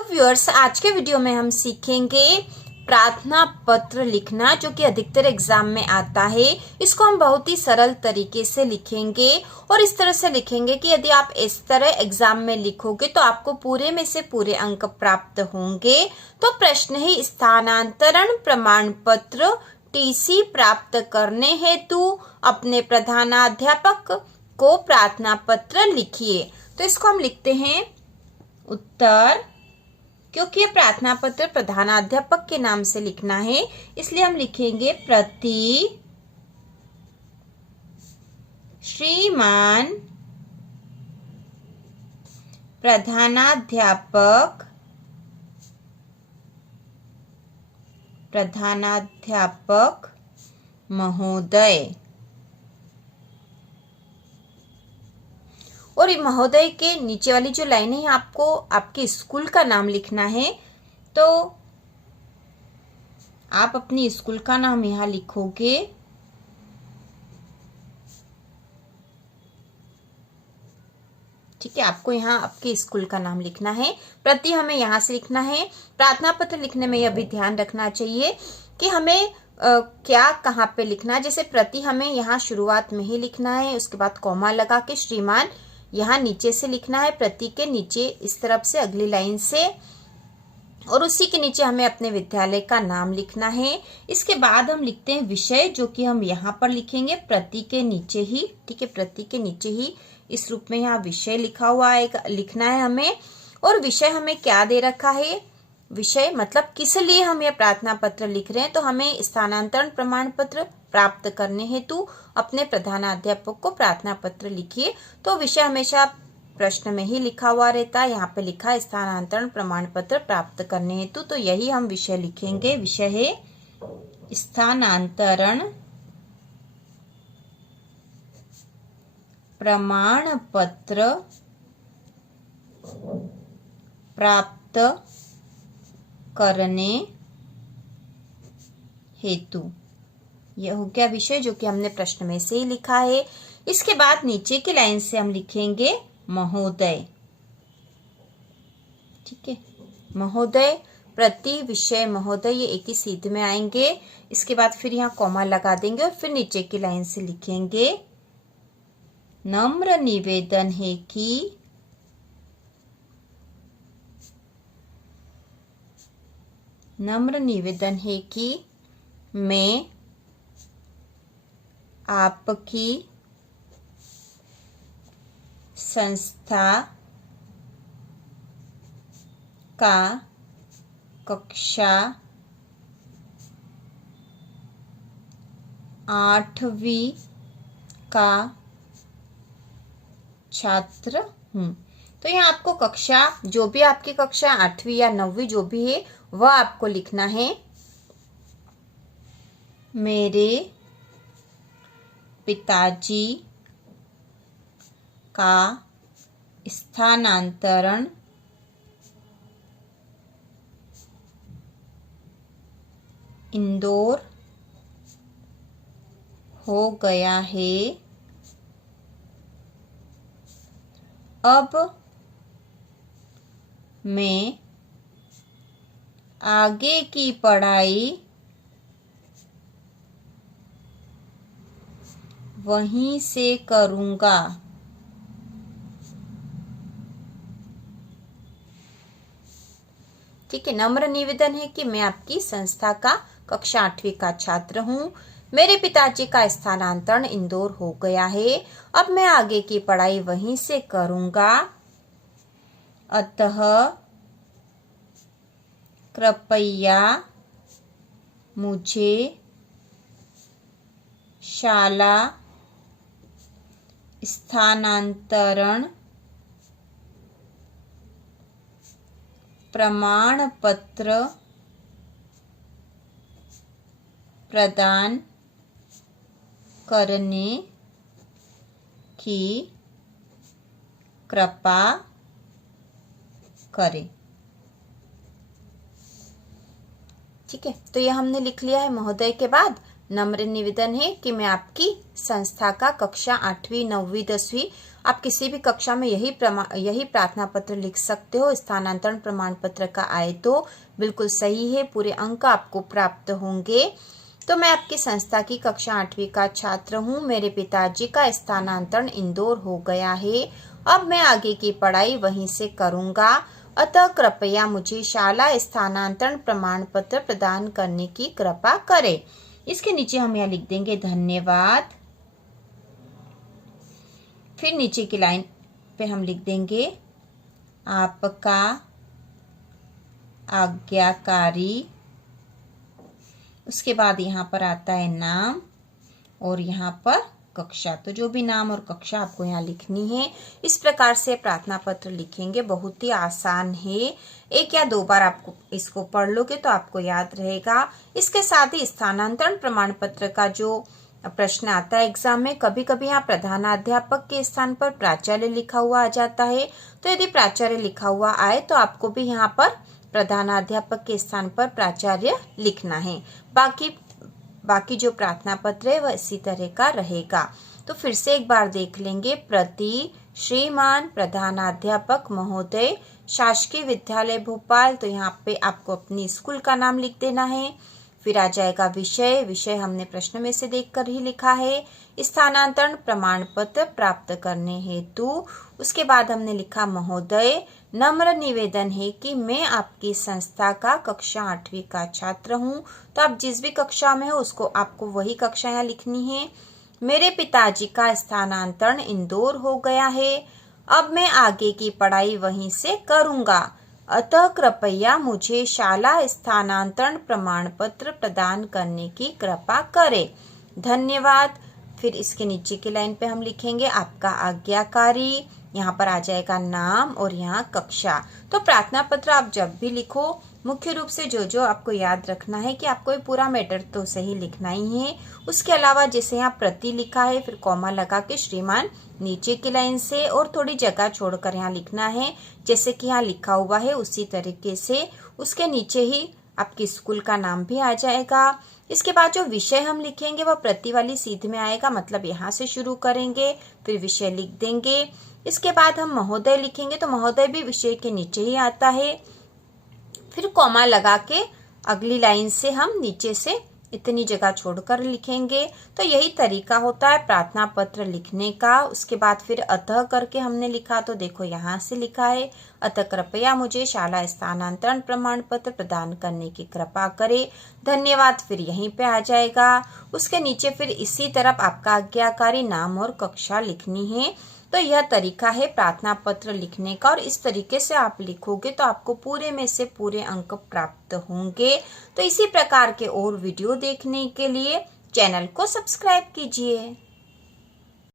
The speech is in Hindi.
तो व्यूअर्स, आज के वीडियो में हम सीखेंगे प्रार्थना पत्र लिखना, जो कि अधिकतर एग्जाम में आता है। इसको हम बहुत ही सरल तरीके से लिखेंगे और इस तरह से लिखेंगे कि यदि आप इस तरह एग्जाम में लिखोगे तो आपको पूरे में से पूरे अंक प्राप्त होंगे। तो प्रश्न है, स्थानांतरण प्रमाण पत्र टीसी प्राप्त करने हेतु अपने प्रधानाध्यापक को प्रार्थना पत्र लिखिए। तो इसको हम लिखते हैं उत्तर। क्योंकि ये प्रार्थना पत्र प्रधानाध्यापक के नाम से लिखना है, इसलिए हम लिखेंगे प्रति श्रीमान प्रधानाध्यापक महोदय। और महोदय के नीचे वाली जो लाइन है, आपको आपके स्कूल का नाम लिखना है। तो आप अपनी स्कूल का नाम यहाँ लिखोगे। ठीक है, आपको यहाँ आपके स्कूल का नाम लिखना है। प्रति हमें यहाँ से लिखना है। प्रार्थना पत्र लिखने में यह भी ध्यान रखना चाहिए कि हमें क्या कहाँ पे लिखना है। जैसे प्रति हमें यहाँ शुरुआत में ही लिखना है, उसके बाद कॉमा लगा के श्रीमान यहाँ नीचे से लिखना है, प्रति के नीचे इस तरफ से अगली लाइन से, और उसी के नीचे हमें अपने विद्यालय का नाम लिखना है। इसके बाद हम लिखते हैं विषय, जो कि हम यहाँ पर लिखेंगे प्रति के नीचे ही। ठीक है, प्रति के नीचे ही इस रूप में यहाँ विषय लिखा हुआ है, लिखना है हमें। और विषय हमें क्या दे रखा है, विषय मतलब किस लिए हम यह प्रार्थना पत्र लिख रहे हैं। तो हमें स्थानांतरण प्रमाण पत्र प्राप्त करने हेतु अपने प्रधानाध्यापक को प्रार्थना पत्र लिखिए। तो विषय हमेशा प्रश्न में ही लिखा हुआ रहता है। यहाँ पे लिखा है स्थानांतरण प्रमाण पत्र प्राप्त करने हेतु, तो यही हम विषय लिखेंगे। विषय है स्थानांतरण प्रमाण पत्र प्राप्त करने हेतु। यह हो गया विषय, जो कि हमने प्रश्न में से ही लिखा है। इसके बाद नीचे की लाइन से हम लिखेंगे महोदय। ठीक है, महोदय, प्रति, विषय, महोदय, ये एक ही सीध में आएंगे। इसके बाद फिर यहाँ कॉमा लगा देंगे और फिर नीचे की लाइन से लिखेंगे नम्र निवेदन है कि मैं आपकी संस्था का कक्षा 8वीं का छात्र हूँ। तो यहाँ आपको कक्षा, जो भी आपकी कक्षा 8वीं या 9वीं जो भी है, वह आपको लिखना है। मेरे पिताजी का स्थानांतरण इंदौर हो गया है। अब मैं आगे की पढ़ाई वहीं से करूँगा। ठीक है, नम्र निवेदन है कि मैं आपकी संस्था का कक्षा 8वीं का छात्र हूँ। मेरे पिताजी का स्थानांतरण इंदौर हो गया है। अब मैं आगे की पढ़ाई वहीं से करूँगा। अतः कृपया मुझे शाला स्थानांतरण प्रमाण पत्र प्रदान करने की कृपा करें। ठीक है, तो यह हमने लिख लिया है। महोदय के बाद नम्र निवेदन है कि मैं आपकी संस्था का कक्षा 8वीं 9वीं 10वीं आप किसी भी कक्षा में यही प्रार्थना पत्र लिख सकते हो। स्थानांतरण प्रमाण पत्र का आए तो बिल्कुल सही है, पूरे अंक आपको प्राप्त होंगे। तो मैं आपकी संस्था की कक्षा 8वीं का छात्र हूँ। मेरे पिताजी का स्थानांतरण इंदौर हो गया है। अब मैं आगे की पढ़ाई वहीं से करूँगा, अतः कृपया मुझे शाला स्थानांतरण प्रमाण पत्र प्रदान करने की कृपा करें। इसके नीचे हम यहाँ लिख देंगे धन्यवाद। फिर नीचे की लाइन पे हम लिख देंगे आपका आज्ञाकारी। उसके बाद यहाँ पर आता है नाम और यहाँ पर कक्षा। तो जो भी नाम और कक्षा आपको यहाँ लिखनी है, इस प्रकार से प्रार्थना पत्र लिखेंगे। बहुत ही आसान है, एक या दो बार आपको इसको पढ़ लोगे तो आपको याद रहेगा। इसके साथ ही स्थानांतरण प्रमाण पत्र का जो प्रश्न आता है एग्जाम में, कभी कभी यहाँ प्रधानाध्यापक के स्थान पर प्राचार्य लिखा हुआ आ जाता है। तो यदि प्राचार्य लिखा हुआ आए तो आपको भी यहाँ पर प्रधानाध्यापक के स्थान पर प्राचार्य लिखना है। बाकी जो प्रार्थना पत्र है वह इसी तरह का रहेगा। तो फिर से एक बार देख लेंगे। प्रति श्रीमान प्रधानाध्यापक महोदय, शासकीय विद्यालय भोपाल। तो यहाँ पे आपको अपनी स्कूल का नाम लिख देना है। फिर आ जाएगा विषय हमने प्रश्न में से देखकर ही लिखा है। स्थानांतरण प्रमाण पत्र प्राप्त करने हेतु, उसके बाद हमने लिखा महोदय, नम्र निवेदन है कि मैं आपकी संस्था का कक्षा 8वीं का छात्र हूँ। तो आप जिस भी कक्षा में हो उसको आपको वही कक्षा यहाँ लिखनी है। मेरे पिताजी का स्थानांतरण इंदौर हो गया है। अब मैं आगे की पढ़ाई वहीं से करूँगा, अतः कृपया मुझे शाला स्थानांतरण प्रमाण पत्र प्रदान करने की कृपा करें। धन्यवाद। फिर इसके नीचे की लाइन पे हम लिखेंगे आपका आज्ञाकारी। यहाँ पर आ जाएगा नाम और यहाँ कक्षा। तो प्रार्थना पत्र आप जब भी लिखो, मुख्य रूप से जो आपको याद रखना है कि आपको ये पूरा मैटर तो सही लिखना ही है। उसके अलावा जैसे यहाँ प्रति लिखा है, फिर कॉमा लगा के श्रीमान नीचे की लाइन से और थोड़ी जगह छोड़कर यहाँ लिखना है, जैसे कि यहाँ लिखा हुआ है उसी तरीके से। उसके नीचे ही आपकी स्कूल का नाम भी आ जाएगा। इसके बाद जो विषय हम लिखेंगे वह प्रति वाली सीध में आएगा, मतलब यहाँ से शुरू करेंगे, फिर विषय लिख देंगे। इसके बाद हम महोदय लिखेंगे, तो महोदय भी विषय के नीचे ही आता है। फिर कॉमा लगा के अगली लाइन से हम नीचे से इतनी जगह छोड़कर लिखेंगे। तो यही तरीका होता है प्रार्थना पत्र लिखने का। उसके बाद फिर अतः करके हमने लिखा, तो देखो यहाँ से लिखा है अतः कृपया मुझे शाला स्थानांतरण प्रमाण पत्र प्रदान करने की कृपा करें। धन्यवाद। फिर यहीं पे आ जाएगा। उसके नीचे फिर इसी तरफ आपका आज्ञाकारी, नाम और कक्षा लिखनी है। तो यह तरीका है प्रार्थना पत्र लिखने का, और इस तरीके से आप लिखोगे तो आपको पूरे में से पूरे अंक प्राप्त होंगे। तो इसी प्रकार के और वीडियो देखने के लिए चैनल को सब्सक्राइब कीजिए।